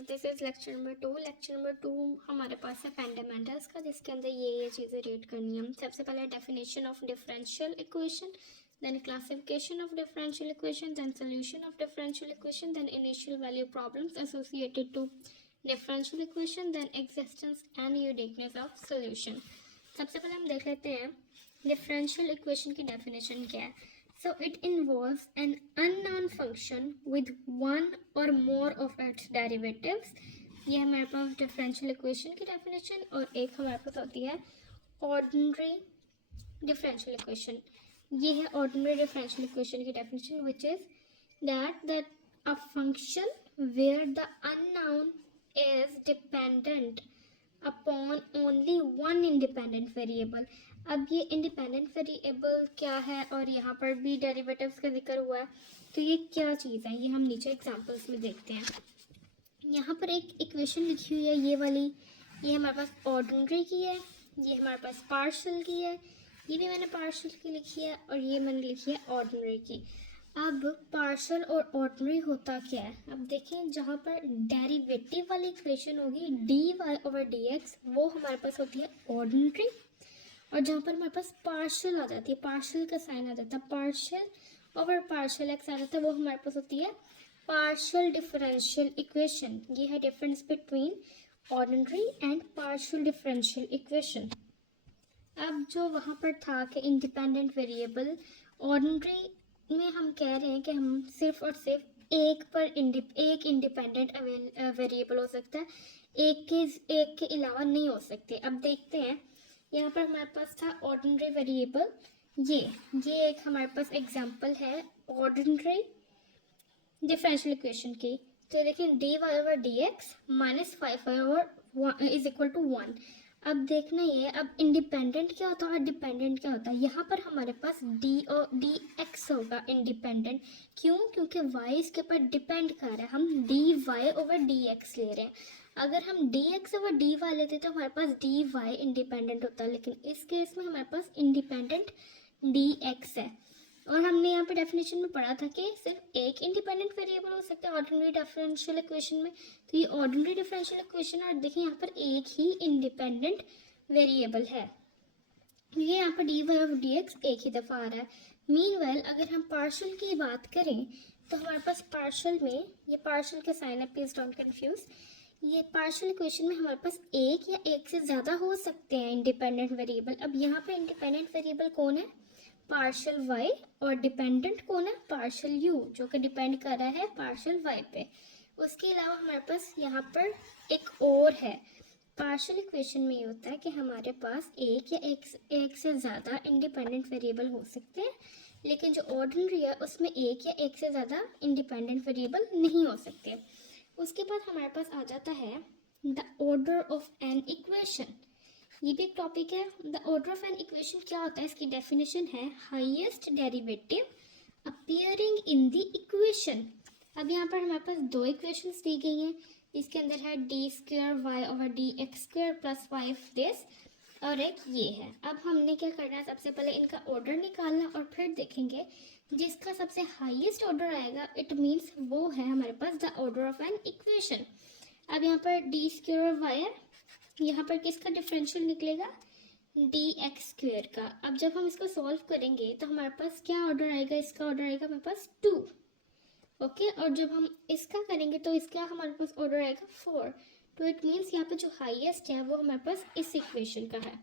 This is lecture number 2। Lecture number 2 हमारे पास है fundamentals का, जिसके अंदर ये चीज़ें रीड करनी है। सबसे पहले definition of differential equation, then classification of differential equation, then solution of differential equation, then initial value problems associated to differential equation, then existence and uniqueness of solution. सबसे पहले हम देख लेते हैं डिफरेंशियल इक्वेशन की डेफिनेशन क्या है। So it involves an unknown function with one or more of its derivatives। ये हमारे पास डिफरेंशियल इक्वेशन की डेफिनेशन, और एक हमारे पास होती है ऑर्डिनरी डिफरेंशियल इक्वेशन। ये है ऑर्डिनरी डिफरेंशियल इक्वेशन की definition, which is that a function where the unknown is dependent upon only one independent variable. अब ये इंडिपेंडेंट वेरिएबल क्या है, और यहाँ पर भी डेरिवेटिव्स का जिक्र हुआ है, तो ये क्या चीज़ है ये हम नीचे एग्जांपल्स में देखते हैं। यहाँ पर एक इक्वेशन लिखी हुई है, ये वाली, ये हमारे पास ऑर्डिनरी की है, ये हमारे पास पार्शियल की है, ये भी मैंने पार्शियल की लिखी है, और ये मैंने लिखी है ऑर्डिनरी की। अब पार्शियल और ऑर्डिनरी होता क्या है, अब देखें, जहाँ पर डेरिवेटिव वाली इक्वेशन होगी d y over d x, वो हमारे पास होती है ऑर्डिनरी, और जहाँ पर हमारे पास पार्शियल आ जाती है, पार्शियल का साइन आ जाता है, पार्शियल ओवर पार्शियल एक्स आ जाता है, वो हमारे पास होती है पार्शियल डिफरेंशियल इक्वेशन। ये है difference between ordinary and partial differential equation. अब जो वहाँ पर था कि इंडिपेंडेंट वेरिएबल, ऑर्डिनरी में हम कह रहे हैं कि हम सिर्फ और सिर्फ एक इंडिपेंडेंट वेरिएबल हो सकता है, एक के अलावा नहीं हो सकते। अब देखते हैं, यहाँ पर हमारे पास था ऑर्डिनरी वेरिएबल, ये एक हमारे पास एग्जांपल है ऑर्डिनरी डिफरेंशियल इक्वेशन की। तो देखिए d y over d x minus 5y over is equal to 1। अब देखना ये, अब इंडिपेंडेंट क्या होता है और डिपेंडेंट क्या होता है। यहाँ पर हमारे पास डी और डी एक्स होगा इंडिपेंडेंट, क्यों, क्योंकि y इसके ऊपर डिपेंड कर रहा है, हम d y over d x ले रहे हैं। अगर हम d x over d y लेते तो हमारे पास डी वाई इंडिपेंडेंट होता है, लेकिन इस केस में हमारे पास इंडिपेंडेंट डी एक्स है। और हमने यहाँ पे डेफिनेशन में पढ़ा था कि सिर्फ एक इंडिपेंडेंट वेरिएबल हो सकता है ऑर्डिनरी डिफरेंशियल इक्वेशन में, तो ये ऑर्डिनरी डिफरेंशियल इक्वेशन, और देखिए यहाँ पर एक ही इंडिपेंडेंट वेरिएबल है, ये यहाँ पर d y of d x एक ही दफ़ा आ रहा है। मीनवाइल अगर हम पार्शियल की बात करें तो हमारे पास पार्शियल में, ये पार्शियल के साइन है, प्लीज डोंट कंफ्यूज, ये पार्शियल इक्वेशन में हमारे पास एक या एक से ज़्यादा हो सकते हैं इंडिपेंडेंट वेरिएबल। अब यहाँ पे इंडिपेंडेंट वेरिएबल कौन है, पार्शियल y, और डिपेंडेंट कौन है, पार्शियल u, जो कि डिपेंड कर रहा है पार्शियल y पे। उसके अलावा हमारे पास यहाँ पर एक और है, पार्शियल इक्वेशन में ये होता है कि हमारे पास एक या एक से ज़्यादा इंडिपेंडेंट वेरिएबल हो सकते हैं, लेकिन जो ऑर्डिनरी है उसमें एक या एक से ज़्यादा इंडिपेंडेंट वेरिएबल नहीं हो सकते। उसके बाद हमारे पास आ जाता है the order of an equation, ये भी एक टॉपिक है। The order of an equation क्या होता है, इसकी डेफिनेशन है highest derivative appearing in the equation. अब यहाँ पर हमारे पास दो इक्वेशंस दी गई हैं, इसके अंदर है d square y over d x square plus 5 this, और एक ये है। अब हमने क्या करना है, सबसे पहले इनका ऑर्डर निकालना, और फिर देखेंगे जिसका सबसे हाईएस्ट ऑर्डर आएगा इट मीन्स वो है हमारे पास the order of an equation. अब यहाँ पर डी स्क्वायर वाई है, यहाँ पर किसका डिफरेंशियल निकलेगा, डी एक्स स्क्वेयर का। अब जब हम इसको सॉल्व करेंगे तो हमारे पास क्या ऑर्डर आएगा, इसका ऑर्डर आएगा हमारे पास 2, ओके, और जब हम इसका करेंगे तो इसका हमारे पास ऑर्डर आएगा 4। तो इट मीन्स यहाँ पे जो हाईएस्ट है वो हमारे पास इस इक्वेशन का है।